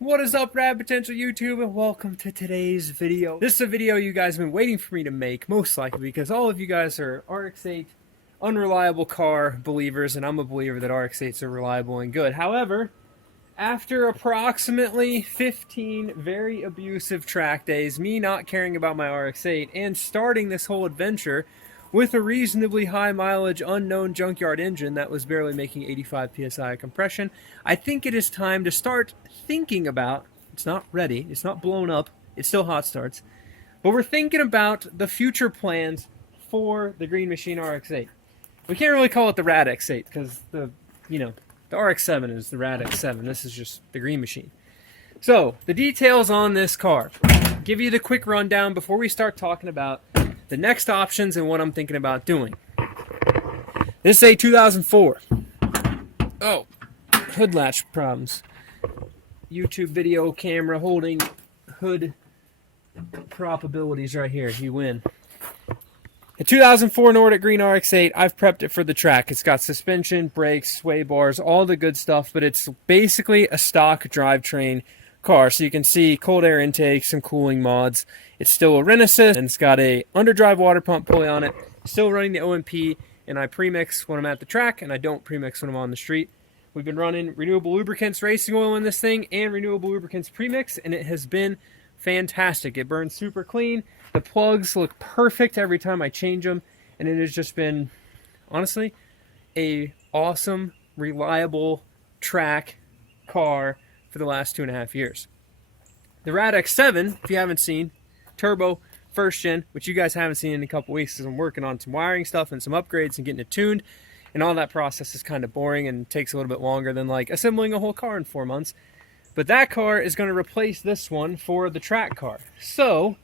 What is up, Rad Potential YouTube, and welcome to today's video. This is a video you guys have been waiting for me to make, most likely because all of you guys are RX8 unreliable car believers, and I'm a believer that RX8s are reliable and good. However, after approximately 15 very abusive track days, me not caring about my RX8, and starting this whole adventure with a reasonably high mileage unknown junkyard engine that was barely making 85 psi of compression, I think it is time to start thinking about, it's not ready, it's not blown up, it's still hot starts, but we're thinking about the future plans for the Green Machine RX8. We can't really call it the Rad X8 because the RX7 is the Rad X7. This is just the Green Machine. So, the details on this car. Give you the quick rundown before we start talking about the next options and what I'm thinking about doing. This is a 2004. Oh, hood latch problems. YouTube video camera holding hood prop abilities right here. You win. A 2004 Nordic Green RX8. I've prepped it for the track. It's got suspension, brakes, sway bars, all the good stuff, but it's basically a stock drivetrain car. So you can see cold air intake, some cooling mods. It's still a Renesis, and it's got a underdrive water pump pulley on it. Still running the OMP, and I premix when I'm at the track, and I don't premix when I'm on the street. We've been running renewable lubricants racing oil in this thing and renewable lubricants premix, and it has been fantastic. It burns super clean. The plugs look perfect every time I change them, and it has just been, honestly, a awesome, reliable track car for the last 2.5 years. The Rad X7, if you haven't seen, turbo, first gen, which you guys haven't seen in a couple weeks because I'm working on some wiring stuff and some upgrades and getting it tuned, and all that process is kind of boring and takes a little bit longer than like assembling a whole car in 4 months. But that car is going to replace this one for the track car. So,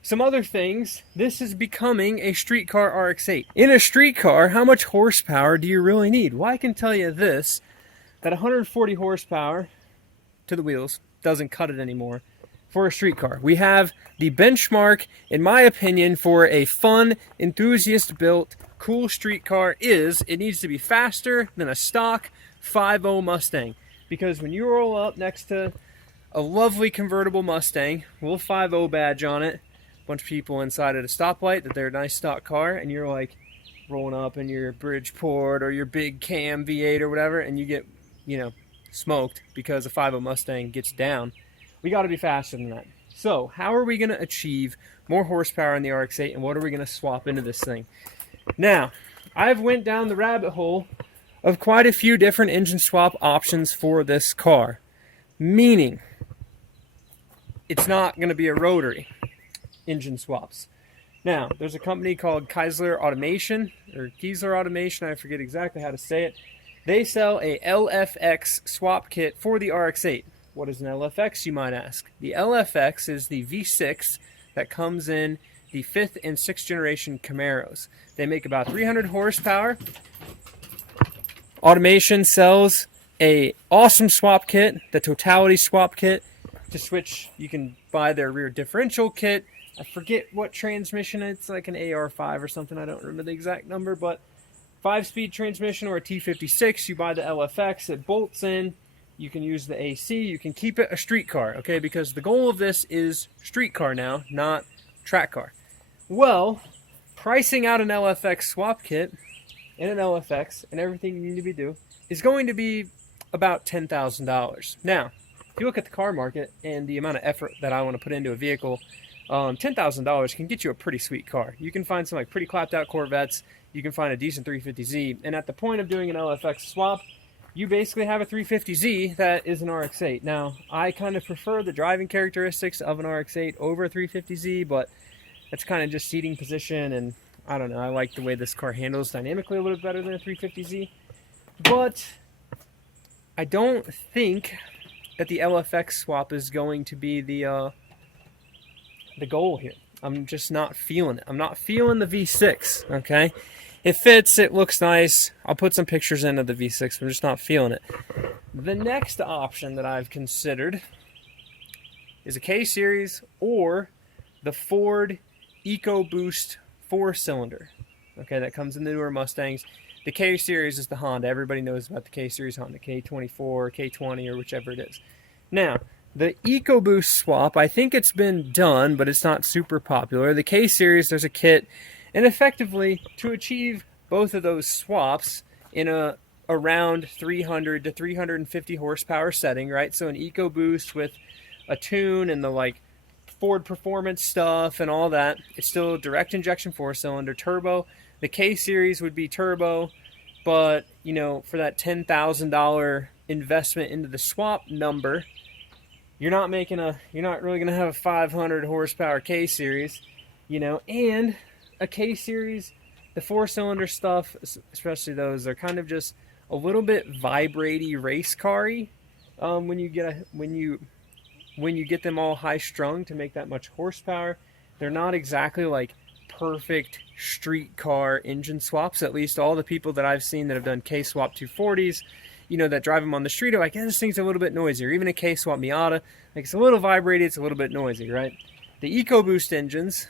some other things, this is becoming a street car RX8. In a street car, how much horsepower do you really need? Well, I can tell you this, that 140 horsepower to the wheels doesn't cut it anymore for a street car. We have the benchmark, in my opinion, for a fun, enthusiast-built, cool street car is it needs to be faster than a stock 5.0 Mustang. Because when you roll up next to a lovely convertible Mustang, little 5.0 badge on it, a bunch of people inside at a stoplight that they're a nice stock car, and you're like rolling up in your Bridgeport or your big cam V8 or whatever, and you get, smoked because a 5.0 Mustang gets down. We got to be faster than that. So, how are we going to achieve more horsepower in the RX8, and what are we going to swap into this thing? Now, I've went down the rabbit hole of quite a few different engine swap options for this car. Meaning, it's not going to be a rotary engine swaps. Now, there's a company called Keisler Automation, I forget exactly how to say it. They sell a LFX swap kit for the RX8. What is an LFX, you might ask? The LFX is the V6 that comes in the 5th and 6th generation Camaros. They make about 300 horsepower. Automation sells a awesome swap kit, the Totality swap kit. To switch, you can buy their rear differential kit. I forget what transmission, it's like an AR5 or something, I don't remember the exact number, but 5-speed transmission or a T56, you buy the LFX, it bolts in, you can use the AC, you can keep it a street car, okay, because the goal of this is street car now, not track car. Well, pricing out an LFX swap kit and an LFX and everything you need to do is going to be about $10,000. Now, if you look at the car market and the amount of effort that I want to put into a vehicle, $10,000 can get you a pretty sweet car. You can find some like pretty clapped out Corvettes, you can find a decent 350Z, and at the point of doing an LFX swap, you basically have a 350Z that is an RX8. Now, I kind of prefer the driving characteristics of an RX8 over a 350Z, but that's kind of just seating position, and I don't know, I like the way this car handles dynamically a little bit better than a 350Z. But I don't think that the LFX swap is going to be the goal here. I'm just not feeling it. I'm not feeling the V6, okay? It fits, it looks nice. I'll put some pictures in of the V6, I'm just not feeling it. The next option that I've considered is a K-Series or the Ford EcoBoost 4-cylinder. Okay, that comes in the newer Mustangs. The K-Series is the Honda. Everybody knows about the K-Series Honda, K24, K20, or whichever it is. Now, The EcoBoost swap, I think it's been done, but it's not super popular. The K-Series, there's a kit, and effectively, to achieve both of those swaps in a around 300 to 350 horsepower setting, right? So an EcoBoost with a tune and the like Ford performance stuff and all that, it's still direct injection 4-cylinder turbo. The K-Series would be turbo, but you know, for that $10,000 investment into the swap number, you're not really going to have a 500 horsepower K-Series, you know, and a K-Series, the 4-cylinder stuff, especially those, they're kind of just a little bit vibraty race car-y when you get them all high strung to make that much horsepower. They're not exactly like perfect street car engine swaps. At least all the people that I've seen that have done K-Swap 240s, you know, that drive them on the street are like, this thing's a little bit noisy. Or even a K-Swap Miata, like it's a little vibrated, it's a little bit noisy, right? The EcoBoost engines,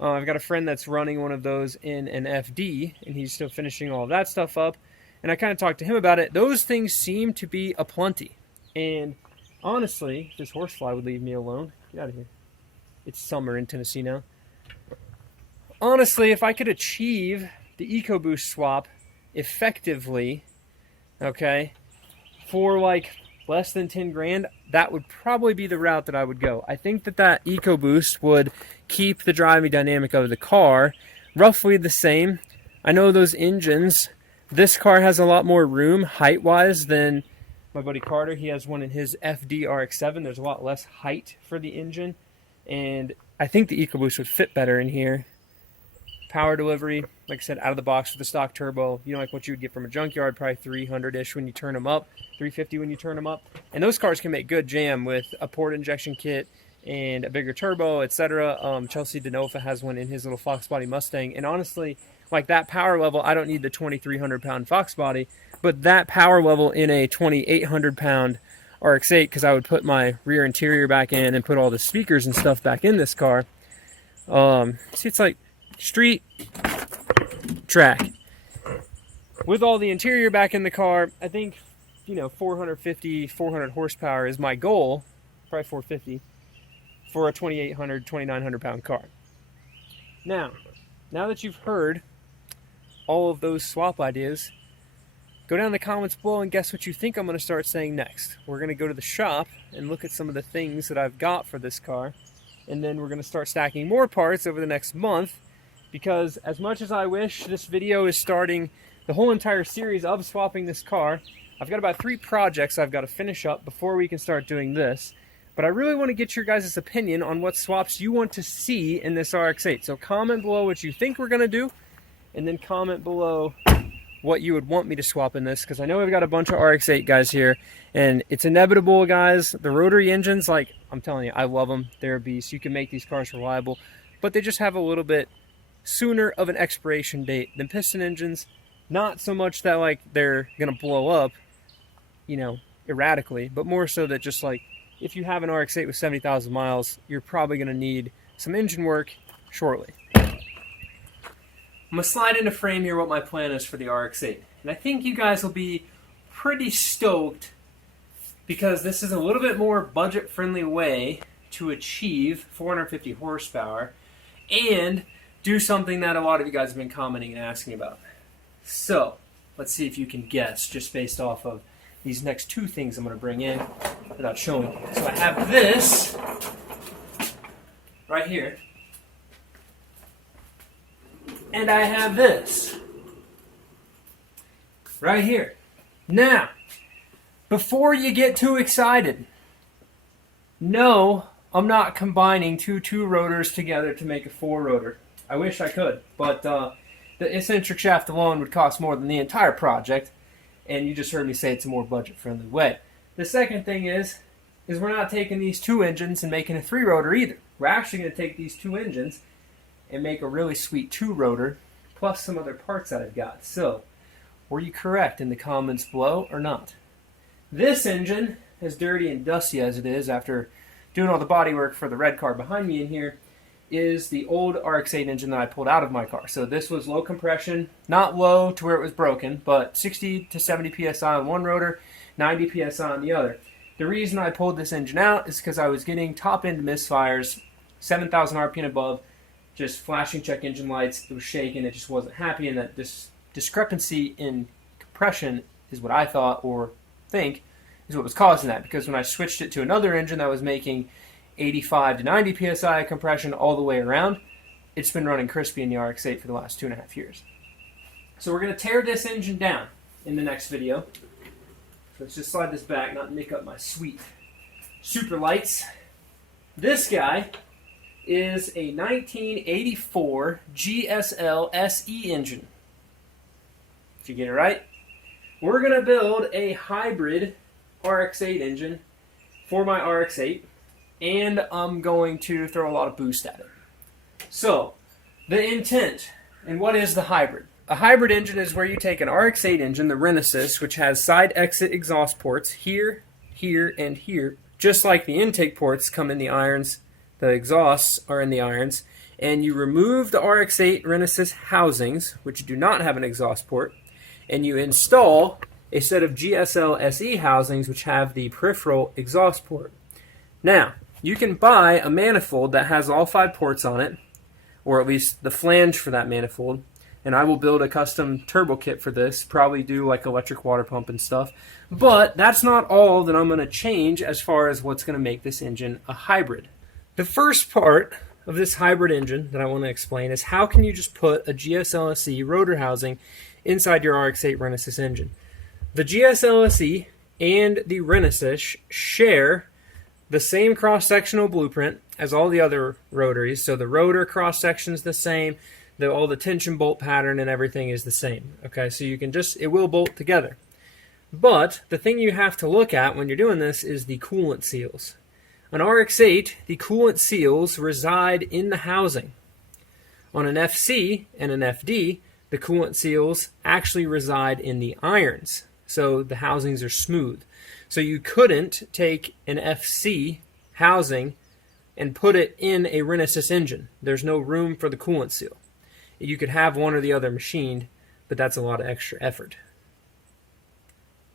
I've got a friend that's running one of those in an FD, and he's still finishing all of that stuff up. And I kind of talked to him about it. Those things seem to be aplenty. And honestly, if this horsefly would leave me alone, get out of here. It's summer in Tennessee now. Honestly, if I could achieve the EcoBoost swap effectively, okay, for like less than 10 grand, that would probably be the route that I would go. I think that EcoBoost would keep the driving dynamic of the car roughly the same. I know those engines, this car has a lot more room height-wise than my buddy Carter. He has one in his FD RX7. There's a lot less height for the engine, and I think the EcoBoost would fit better in here. Power delivery, like I said, out of the box with the stock turbo, you know, like what you would get from a junkyard, probably 300-ish when you turn them up, 350 when you turn them up. And those cars can make good jam with a port injection kit and a bigger turbo, etc. Chelsea Denofa has one in his little Fox body Mustang. And honestly, like that power level, I don't need the 2,300-pound Fox body, but that power level in a 2,800-pound RX8, because I would put my rear interior back in and put all the speakers and stuff back in this car. See, it's like street track with all the interior back in the car. I think, you know, 400 horsepower is my goal, probably 450 for a 2,800, 2,900 pound car. Now that you've heard all of those swap ideas, go down in the comments below and guess what you think I'm going to start saying next. We're going to go to the shop and look at some of the things that I've got for this car, and then we're going to start stacking more parts over the next month. Because as much as I wish this video is starting the whole entire series of swapping this car, I've got about 3 projects I've got to finish up before we can start doing this. But I really want to get your guys' opinion on what swaps you want to see in this RX-8. So comment below what you think we're going to do, and then comment below what you would want me to swap in this, because I know we've got a bunch of RX-8 guys here, and it's inevitable, guys. The rotary engines, like, I'm telling you, I love them. They're a beast. You can make these cars reliable, but they just have a little bit sooner of an expiration date than piston engines. Not so much that like they're gonna blow up, you know, erratically, but more so that just like if you have an RX-8 with 70,000 miles, you're probably gonna need some engine work shortly. I'm gonna slide into frame here what my plan is for the RX-8, and I think you guys will be pretty stoked because this is a little bit more budget-friendly way to achieve 450 horsepower and do something that a lot of you guys have been commenting and asking about. So, let's see if you can guess just based off of these next 2 things I'm going to bring in without showing you. So I have this right here, and I have this right here. Now, before you get too excited, no, I'm not combining two rotors together to make a 4-rotor. I wish I could, but the eccentric shaft alone would cost more than the entire project, and you just heard me say it's a more budget-friendly way. The second thing is we're not taking these 2 engines and making a 3-rotor either. We're actually going to take these 2 engines and make a really sweet 2-rotor, plus some other parts that I've got. So, were you correct in the comments below or not? This engine, as dirty and dusty as it is after doing all the body work for the red car behind me in here, is the old RX-8 engine that I pulled out of my car. So this was low compression, not low to where it was broken, but 60 to 70 psi on one rotor, 90 psi on the other. The reason I pulled this engine out is because I was getting top-end misfires, 7,000 RPM and above, just flashing check engine lights. It was shaking. It just wasn't happy, and that this discrepancy in compression is what I thought or think is what was causing that, because when I switched it to another engine that was making 85 to 90 psi compression all the way around, it's been running crispy in the RX-8 for the last 2.5 years. So we're going to tear this engine down in the next video. So let's just slide this back, not make up my sweet super lights. This guy is a 1984 GSL SE engine. If you get it right. We're going to build a hybrid RX-8 engine for my RX-8, and I'm going to throw a lot of boost at it. So, the intent, and what is the hybrid? A hybrid engine is where you take an RX-8 engine, the Renesis, which has side exit exhaust ports here, here, and here. Just like the intake ports come in the irons, the exhausts are in the irons, and you remove the RX-8 Renesis housings, which do not have an exhaust port, and you install a set of GSL SE housings, which have the peripheral exhaust port. Now, you can buy a manifold that has all 5 ports on it, or at least the flange for that manifold, and I will build a custom turbo kit for this, probably do like electric water pump and stuff. But that's not all that I'm going to change as far as what's going to make this engine a hybrid. The first part of this hybrid engine that I want to explain is how can you just put a GSL-SE rotor housing inside your RX-8 Renesis engine. The GSL-SE and the Renesis share the same cross-sectional blueprint as all the other rotaries, so the rotor cross-section is the same, all the tension bolt pattern and everything is the same. Okay, so you can it will bolt together. But the thing you have to look at when you're doing this is the coolant seals. On RX-8, the coolant seals reside in the housing. On an FC and an FD, the coolant seals actually reside in the irons, so the housings are smooth. So you couldn't take an FC housing and put it in a Renesis engine. There's no room for the coolant seal. You could have one or the other machined, but that's a lot of extra effort.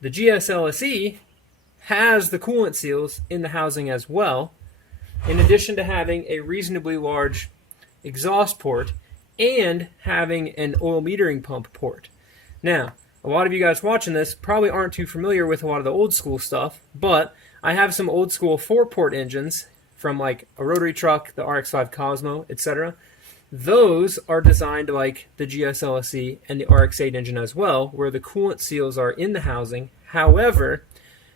The GSL-SE has the coolant seals in the housing as well, in addition to having a reasonably large exhaust port and having an oil metering pump port. Now, a lot of you guys watching this probably aren't too familiar with a lot of the old school stuff, but I have some old school 4-port engines from like a rotary truck, the RX-5 Cosmo, etc. Those are designed like the GSL-SE and the RX-8 engine as well, where the coolant seals are in the housing. However,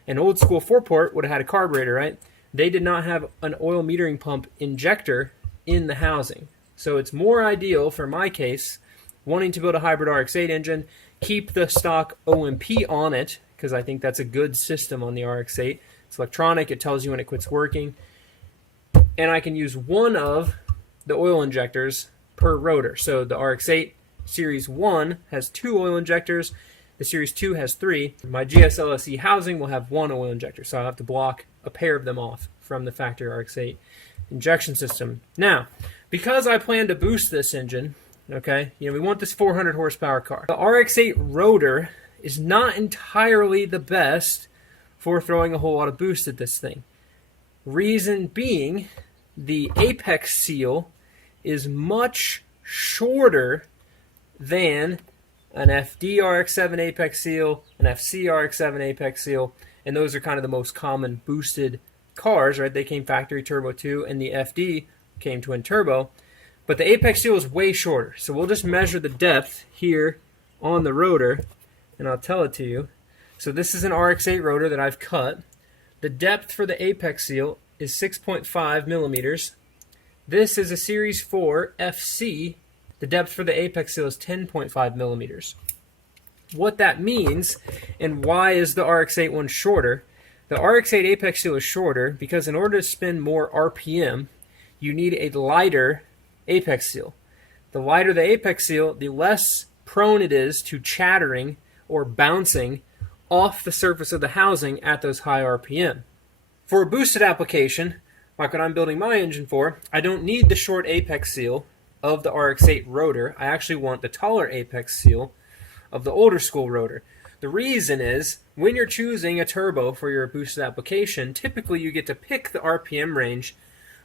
an old school 4-port would have had a carburetor, right? They did not have an oil metering pump injector in the housing. So it's more ideal for my case, wanting to build a hybrid RX-8 engine, keep the stock OMP on it, because I think that's a good system on the RX-8. It's electronic, it tells you when it quits working. And I can use one of the oil injectors per rotor. So the RX-8 Series 1 has 2 oil injectors. The Series 2 has 3. My GSL-SE housing will have 1 oil injector, so I'll have to block a pair of them off from the factory RX-8 injection system. Now, because I plan to boost this engine, okay, we want this 400 horsepower car. The RX-8 rotor is not entirely the best for throwing a whole lot of boost at this thing. Reason being, the apex seal is much shorter than an FD RX-7 apex seal, an FC RX-7 apex seal, and those are kind of the most common boosted cars, right? They came factory turbo too, and the FD came twin turbo, but the apex seal is way shorter. So we'll just measure the depth here on the rotor, and I'll tell it to you. So this is an RX-8 rotor that I've cut. The depth for the apex seal is 6.5 millimeters. This is a Series 4 FC. The depth for the apex seal is 10.5 millimeters. What that means, and why is the RX-8 one shorter? The RX-8 apex seal is shorter because in order to spin more RPM, you need a lighter apex seal. The lighter the apex seal, the less prone it is to chattering or bouncing off the surface of the housing at those high RPM. For a boosted application, like what I'm building my engine for, I don't need the short apex seal of the RX-8 rotor. I actually want the taller apex seal of the older school rotor. The reason is, when you're choosing a turbo for your boosted application, typically you get to pick the RPM range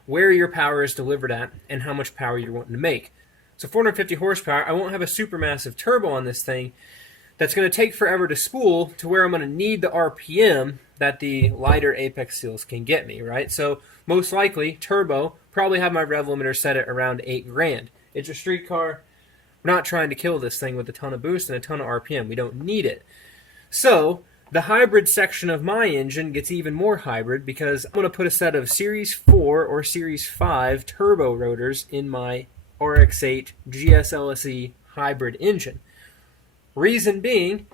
where your power is delivered at and how much power you're wanting to make. So 450 horsepower, I won't have a supermassive turbo on this thing that's going to take forever to spool to where I'm going to need the RPM that the lighter apex seals can get me, right? So most likely, turbo, probably have my rev limiter set at around 8 grand. It's a street car. We're not trying to kill this thing with a ton of boost and a ton of RPM. We don't need it. So the hybrid section of my engine gets even more hybrid because I'm going to put a set of Series 4 or Series 5 turbo rotors in my RX8 GSLSE hybrid engine. Reason being,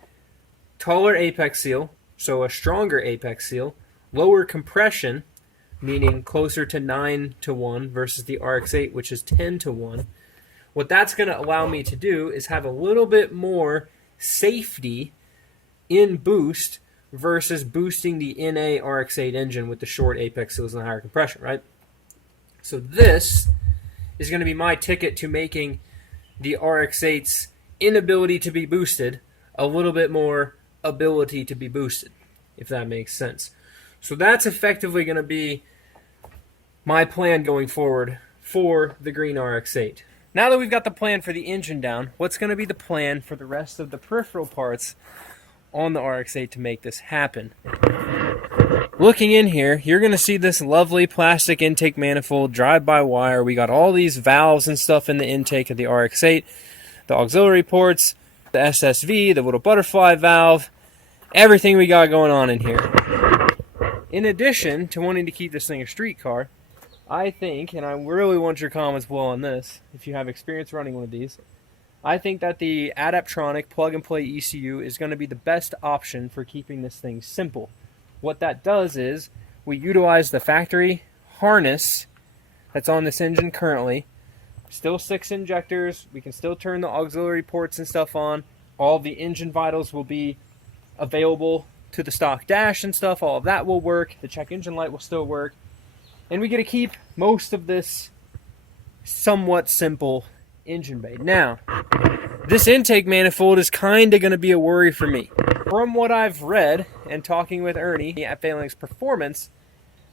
taller apex seal, so a stronger apex seal, lower compression, meaning closer to 9-to-1 versus the RX8, which is 10-to-1. What that's going to allow me to do is have a little bit more safety in boost versus boosting the NA RX8 engine with the short apex seals and the higher compression, right? So this is going to be my ticket to making the RX8's inability to be boosted a little bit more ability to be boosted, if that makes sense. So that's effectively going to be my plan going forward for the green RX8. Now that we've got the plan for the engine down, what's going to be the plan for the rest of the peripheral parts on the RX8 to make this happen? Looking in here, you're going to see this lovely plastic intake manifold, drive-by-wire. We got all these valves and stuff in the intake of the RX8, the auxiliary ports, the SSV, the little butterfly valve, everything we got going on in here. In addition to wanting to keep this thing a street car, I think, and I really want your comments below on this, if you have experience running one of these, I think that the Adaptronic plug-and-play ECU is going to be the best option for keeping this thing simple. What that does is, we utilize the factory harness that's on this engine currently, still 6 injectors, we can still turn the auxiliary ports and stuff on, all the engine vitals will be available to the stock dash and stuff, all of that will work, the check engine light will still work, and we get to keep most of this somewhat simple engine bay. Now, this intake manifold is kind of going to be a worry for me. From what I've read and talking with Ernie at Phalanx Performance,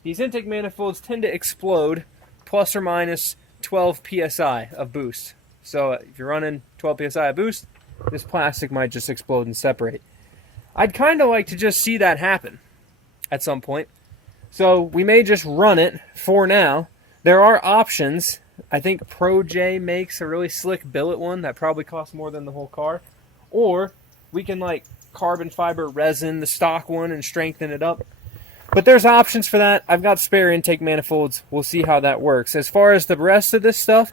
these intake manifolds tend to explode plus or minus 12 psi of boost. So if you're running 12 psi of boost, this plastic might just explode and separate. I'd kind of like to just see that happen at some point. So we may just run it for now. There are options. I think ProJ makes a really slick billet one that probably costs more than the whole car. Or we can like carbon fiber resin the stock one and strengthen it up. But there's options for that. I've got spare intake manifolds. We'll see how that works. As far as the rest of this stuff,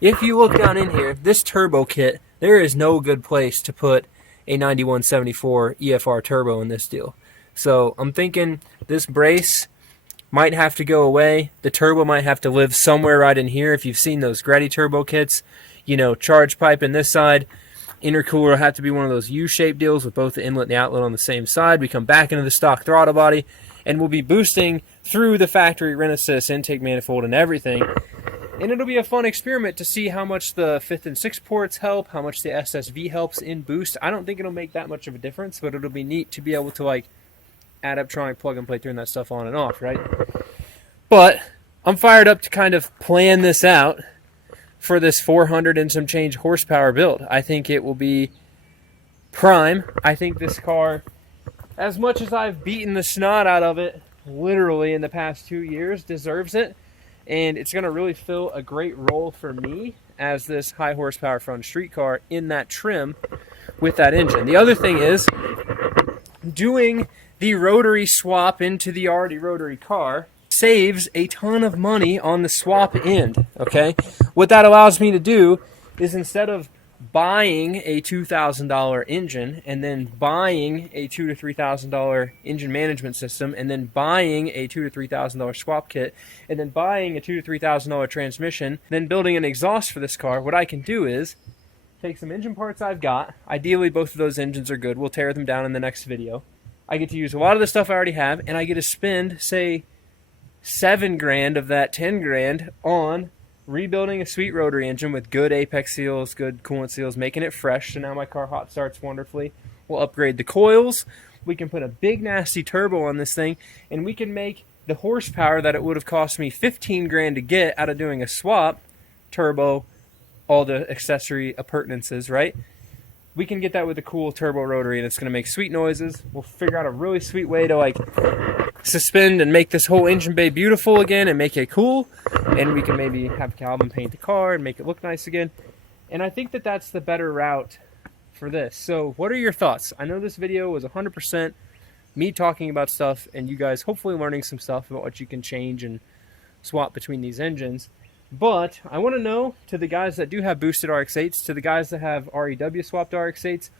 if you look down in here, this turbo kit, there is no good place to put a 9174 EFR turbo in this deal. So I'm thinking this brace might have to go away. The turbo might have to live somewhere right in here. If you've seen those Gretty turbo kits, you know, charge pipe in this side, intercooler will have to be one of those U-shaped deals with both the inlet and the outlet on the same side. We come back into the stock throttle body, and we'll be boosting through the factory Renesas intake manifold and everything. And it'll be a fun experiment to see how much the 5th and 6th ports help, how much the SSV helps in boost. I don't think it'll make that much of a difference, but it'll be neat to be able to like Adaptronic plug and play, turn that stuff on and off, right? But I'm fired up to kind of plan this out for this 400 and some change horsepower build. I think it will be prime. I think this car, as much as I've beaten the snot out of it literally in the past 2 years, deserves it. And it's going to really fill a great role for me as this high horsepower front street car in that trim with that engine. The other thing is doing the rotary swap into the already rotary car saves a ton of money on the swap end, okay? What that allows me to do is instead of buying a $2,000 engine and then buying a $2,000 to $3,000 engine management system and then buying a $2,000 to $3,000 swap kit and then buying a $2,000 to $3,000 transmission, then building an exhaust for this car, what I can do is take some engine parts I've got. Ideally, both of those engines are good. We'll tear them down in the next video. I get to use a lot of the stuff I already have, and I get to spend, say, 7 grand of that 10 grand on rebuilding a sweet rotary engine with good apex seals, good coolant seals, making it fresh, so now my car hot starts wonderfully. We'll upgrade the coils. We can put a big nasty turbo on this thing, and we can make the horsepower that it would have cost me 15 grand to get out of doing a swap, turbo, all the accessory appurtenances, right? We can get that with a cool turbo rotary, and it's going to make sweet noises. We'll figure out a really sweet way to like suspend and make this whole engine bay beautiful again and make it cool. And we can maybe have Calvin paint the car and make it look nice again. And I think that that's the better route for this. So what are your thoughts? I know this video was 100% me talking about stuff and you guys hopefully learning some stuff about what you can change and swap between these engines. But I want to know, to the guys that do have boosted RX8s, to the guys that have REW swapped RX8s,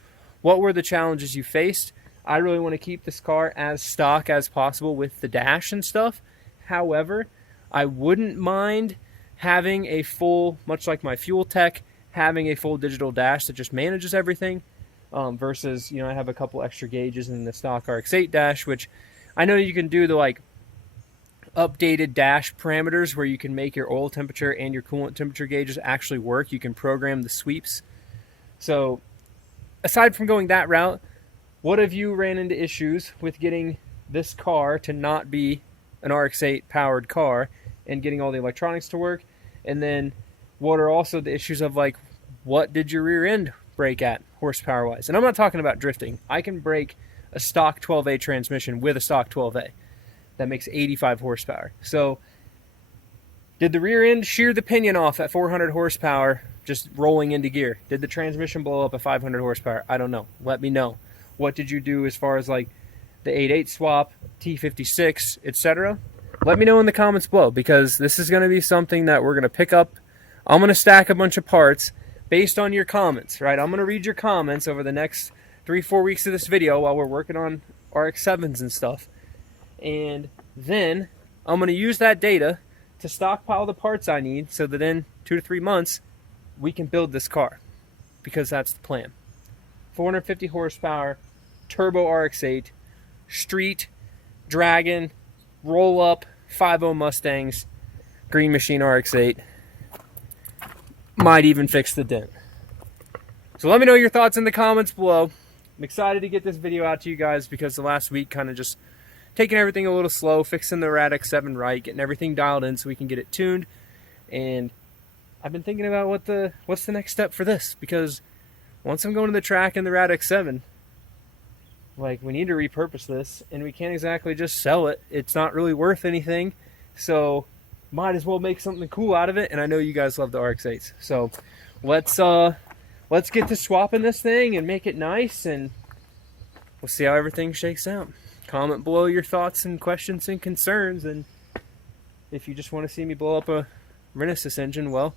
what were the challenges you faced? I really want to keep this car as stock as possible with the dash and stuff. However, I wouldn't mind having a full, much like my Fuel Tech, having a full digital dash that just manages everything versus, you know, I have a couple extra gauges in the stock RX8 dash, which I know you can do the like updated dash parameters where you can make your oil temperature and your coolant temperature gauges actually work. You can program the sweeps. So aside from going that route, what have you ran into issues with getting this car to not be an RX8 powered car and getting all the electronics to work? And then what are also the issues of like, what did your rear end brake at horsepower wise? And I'm not talking about drifting. I can brake a stock 12A transmission with a stock 12A. That makes 85 horsepower. So did the rear end shear the pinion off at 400 horsepower just rolling into gear? Did the transmission blow up at 500 horsepower? I don't know. Let me know. What did you do as far as like the 8.8 swap, T56, etc.? Let me know in the comments below, because this is going to be something that we're going to pick up. I'm going to stack a bunch of parts based on your comments, right? I'm going to read your comments over the next 3-4 weeks of this video while we're working on RX7s and stuff. And then I'm going to use that data to stockpile the parts I need so that in 2 to 3 months we can build this car, because that's the plan. 450 horsepower, turbo RX8, street, dragon, roll up, 5.0 Mustangs, Green Machine RX8. Might even fix the dent. So let me know your thoughts in the comments below. I'm excited to get this video out to you guys because the last week kind of just taking everything a little slow, fixing the RX7 right, getting everything dialed in so we can get it tuned. And I've been thinking about what's the next step for this, because once I'm going to the track in the RX7, like, we need to repurpose this, and we can't exactly just sell it. It's not really worth anything, so might as well make something cool out of it. And I know you guys love the RX8s, so let's get to swapping this thing and make it nice, and we'll see how everything shakes out. Comment below your thoughts and questions and concerns, and if you just want to see me blow up a Renesis engine, well,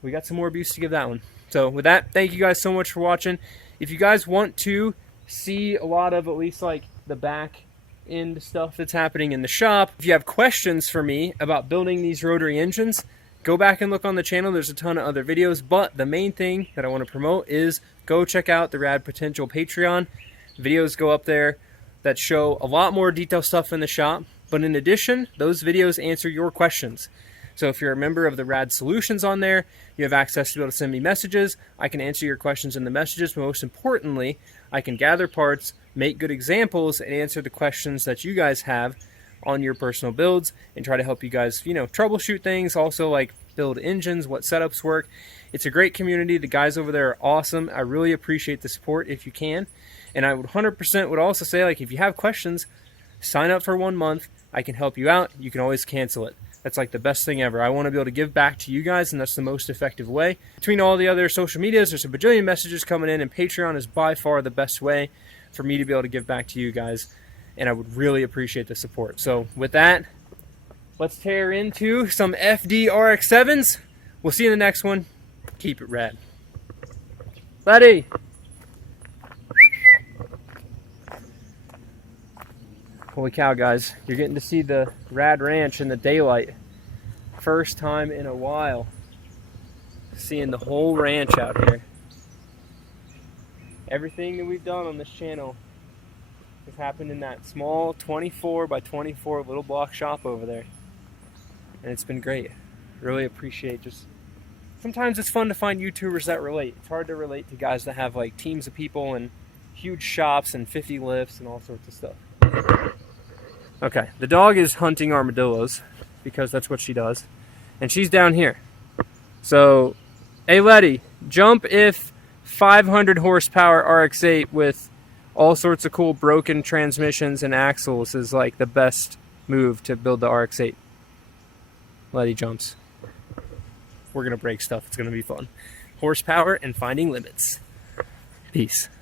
we got some more abuse to give that one. So with that, thank you guys so much for watching. If you guys want to see a lot of at least like the back end stuff that's happening in the shop, if you have questions for me about building these rotary engines, go back and look on the channel. There's a ton of other videos, but the main thing that I want to promote is go check out the Rad Potential Patreon. Videos go up there that show a lot more detailed stuff in the shop, but in addition, those videos answer your questions. So if you're a member of the Rad Solutions on there, you have access to be able to send me messages. I can answer your questions in the messages, but most importantly, I can gather parts, make good examples, and answer the questions that you guys have on your personal builds, and try to help you guys, you know, troubleshoot things, also like build engines, what setups work. It's a great community. The guys over there are awesome. I really appreciate the support if you can. And I would 100% would also say, like, if you have questions, sign up for 1 month. I can help you out. You can always cancel it. That's like the best thing ever. I want to be able to give back to you guys, and that's the most effective way. Between all the other social medias, there's a bajillion messages coming in, and Patreon is by far the best way for me to be able to give back to you guys, and I would really appreciate the support. So with that, let's tear into some FD RX7s. We'll see you in the next one. Keep it rad. Buddy! Holy cow, guys. You're getting to see the Rad Ranch in the daylight. First time in a while. Seeing the whole ranch out here. Everything that we've done on this channel has happened in that small 24 by 24 little block shop over there. And it's been great. Really appreciate just... Sometimes it's fun to find YouTubers that relate. It's hard to relate to guys that have like teams of people and huge shops and 50 lifts and all sorts of stuff. Okay, the dog is hunting armadillos because that's what she does. And she's down here. So, hey Letty, jump if 500 horsepower RX8 with all sorts of cool broken transmissions and axles is like the best move to build the RX8. Letty jumps. We're gonna break stuff. It's gonna be fun. Horsepower and finding limits. Peace.